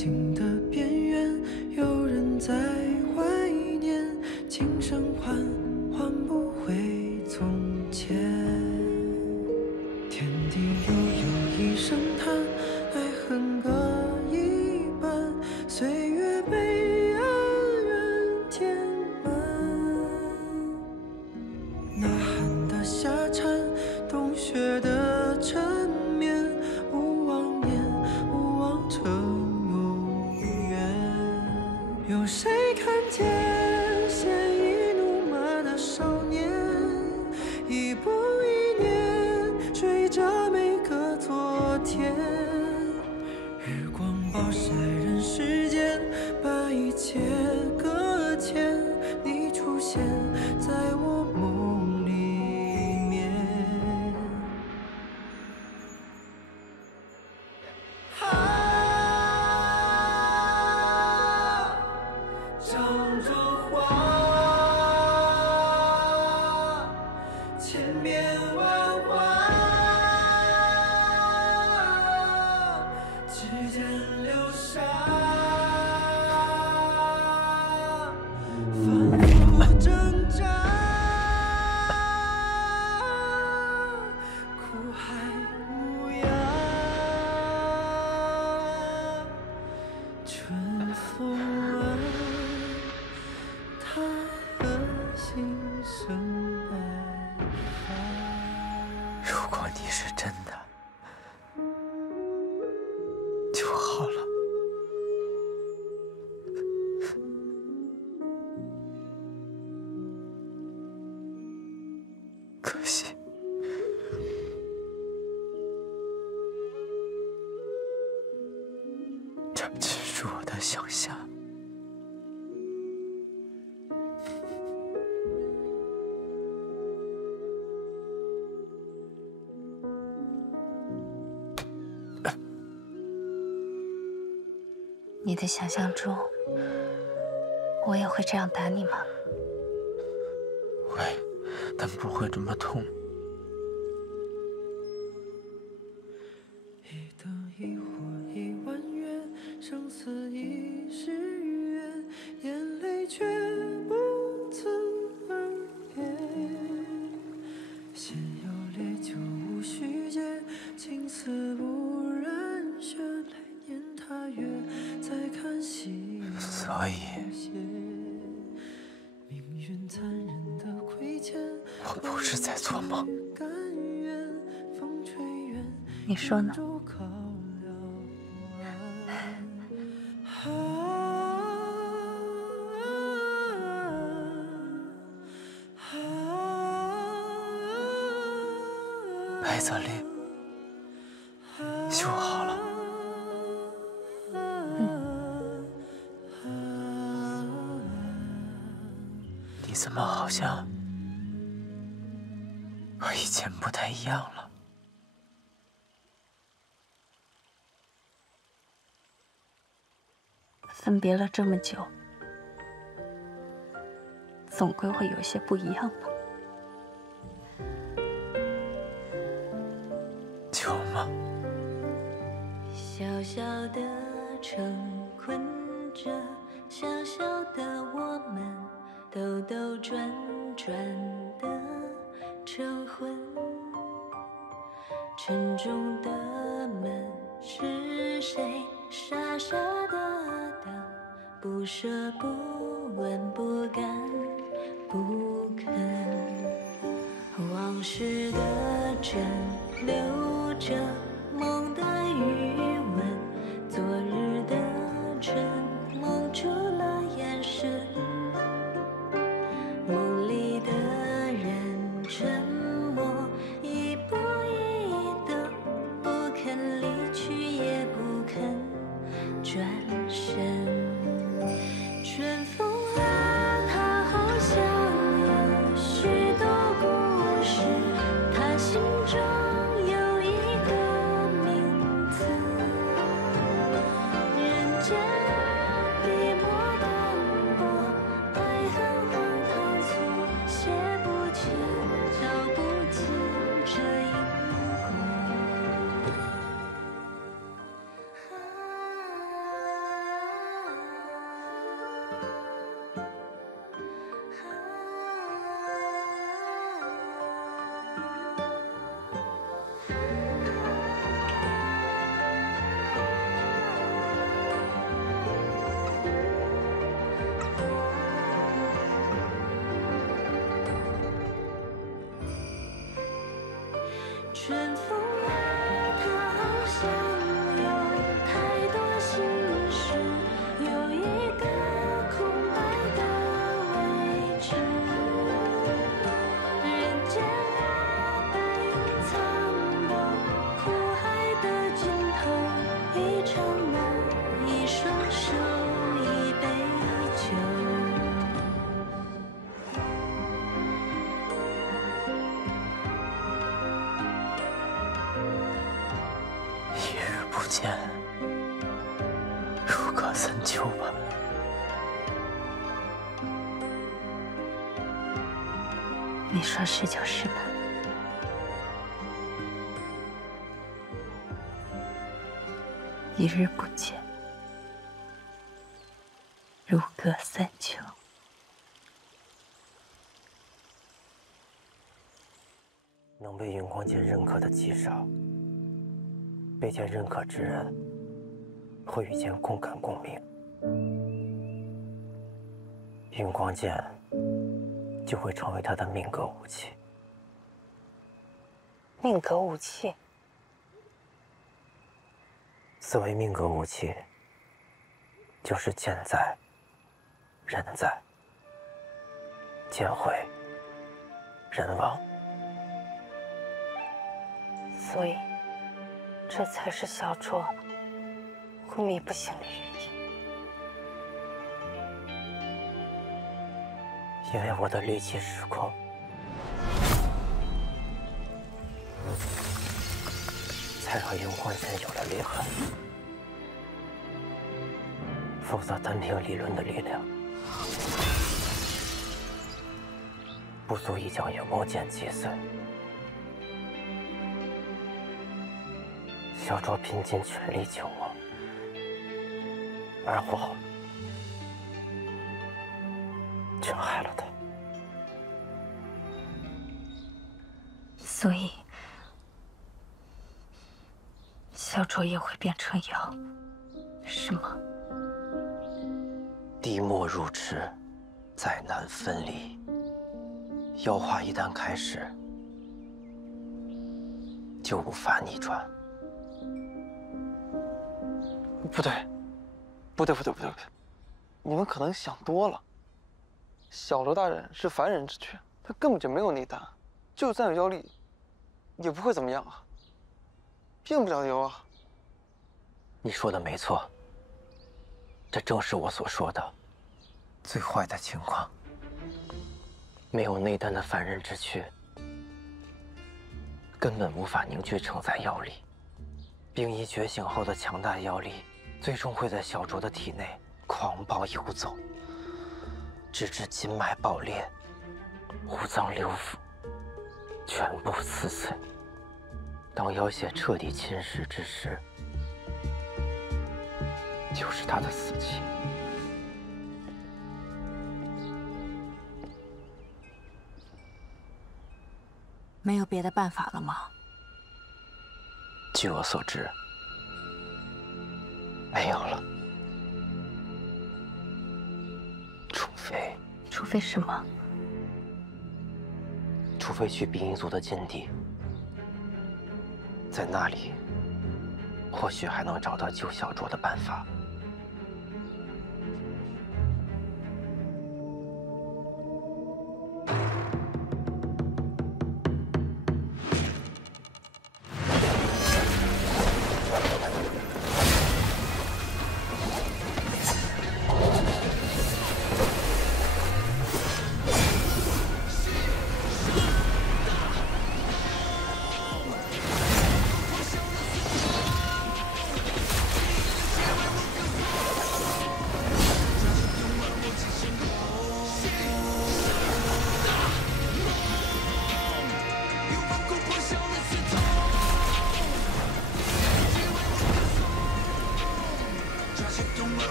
静的边缘，有人在怀念，今生换不回从前。天地悠悠一声叹，爱恨各一半，岁月被恩怨填满。呐喊的夏蝉，冬雪的缠绵，勿忘念，勿忘成永远。有谁看见鲜衣怒马的少年，一步一念追着每个昨天。日光暴晒人世间，把一切搁浅，你出现在我梦里面。掌中花，千变万化，指尖流沙，反复挣扎，苦海无涯，春风啊，它的心生白发。如果你是真的，就好了。可惜，这只是我的想象。你的想象中，我也会这样打你吗？会，但不会这么痛。一灯一火一弯月，生死一世缘，眼泪却不辞而别。心有烈酒无虚解，情丝不染血，来年他月再看夕阳所以，命运残忍的亏欠，我不是在做梦。甘愿风吹远，你说呢？白泽林，修好了。你怎么好像和以前不太一样了？分别了这么久，总归会有些不一样吧。酒吗？小小的城困着小小的我们，兜兜转转的成魂。沉重的门是谁傻傻的等，不舍不问不敢不肯。往事的针留着梦的余温，昨日的春蒙住了眼神。梦里的人沉默，一步一的不肯离去，也不肯转身。春风啊，它好像有许多故事，它心中有一个名字。人间笔墨斑驳，爱恨荒唐错，写不清道不尽这因果。不见，如隔三秋吧。你说是就是吧。一日不见，如隔三秋。能被云光剑认可的极少，被剑认可之人，会与剑共感共鸣，云光剑就会成为他的命格武器。命格武器。所谓命格武器，就是剑在，人在，剑毁，人亡。所以，这才是小卓昏迷不醒的原因。因为我的戾气失控，才让云光剑有了裂痕。否则，单凭理论的力量，不足以将云光剑击碎。小卓拼尽全力救我，而我却害了他。所以，小卓也会变成妖，是吗？地末入池，再难分离。妖化一旦开始，就无法逆转。不对，不对，你们可能想多了。小罗大人是凡人之躯，他根本就没有内丹，就算有妖力，也不会怎么样啊，变不了妖啊。你说的没错，这正是我所说的最坏的情况。没有内丹的凡人之躯，根本无法凝聚承载妖力。冰衣觉醒后的强大妖力，最终会在小卓的体内狂暴游走，直至筋脉爆裂，五脏六腑全部撕碎。当妖血彻底侵蚀之时，就是他的死期。没有别的办法了吗？据我所知，没有了。除非什么？除非去冰衣族的禁地，在那里，或许还能找到救小卓的办法。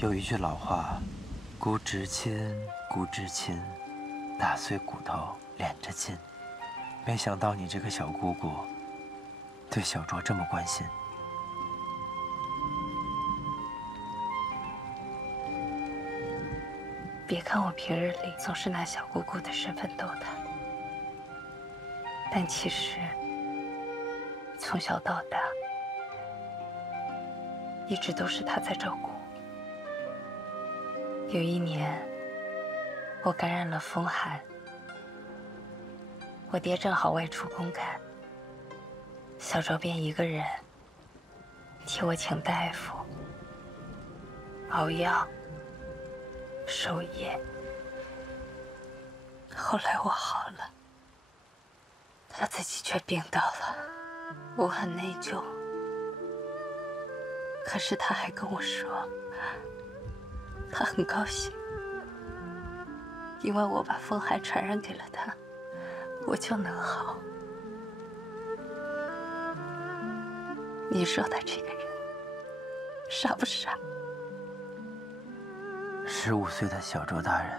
有一句老话，骨质亲，骨质亲，打碎骨头连着筋。没想到你这个小姑姑，对小卓这么关心。别看我平日里总是拿小姑姑的身份逗她，但其实从小到大，一直都是她在照顾我。有一年，我感染了风寒，我爹正好外出公干，小周便一个人替我请大夫、熬药、守夜。后来我好了，他自己却病倒了，我很内疚。可是他还跟我说，他很高兴，因为我把风寒传染给了他，我就能好。你说他这个人傻不傻？15岁的小周大人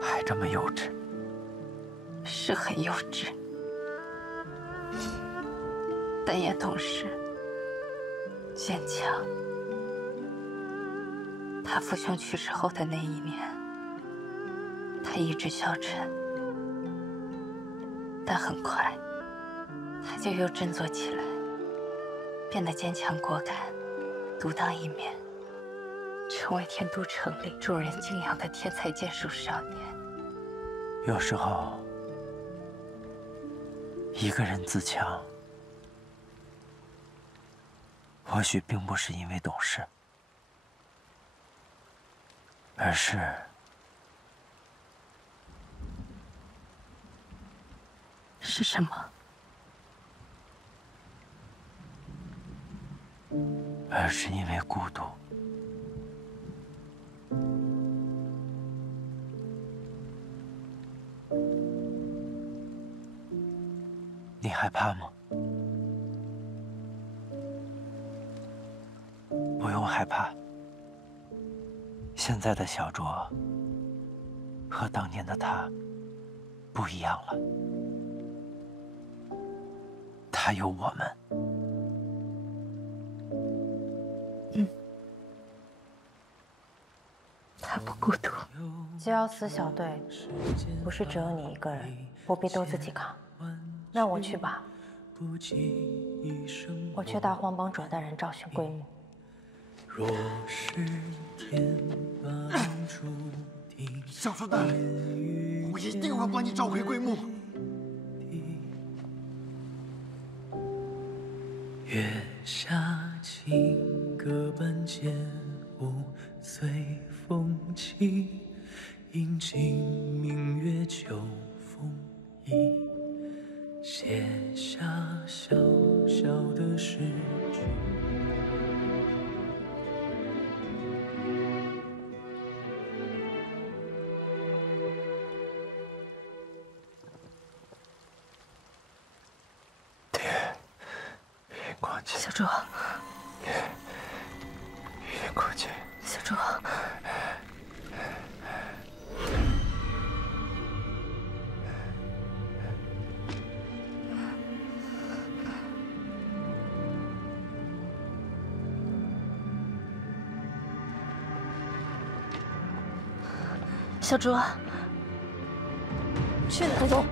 还这么幼稚，是很幼稚，但也懂事、坚强。他父兄去世后的那一年，他意志消沉，但很快他就又振作起来，变得坚强果敢、独当一面，成为天都城里众人敬仰的天才剑术少年。有时候，一个人自强，或许并不是因为懂事，而是什么？而是因为孤独。你害怕吗？不用害怕。现在的小卓和当年的他不一样了。他有我们。他不孤独。714小队不是只有你一个人，不必都自己扛。让我去吧，我去大荒帮卓大人找寻归墓。若是天帮注定，小周大人，我一定会帮你找回归墓。月下情歌般剑舞随风起，饮尽明月秋风意，写下小小的诗句。小卓，云过去。小卓，小卓，去哪儿？走。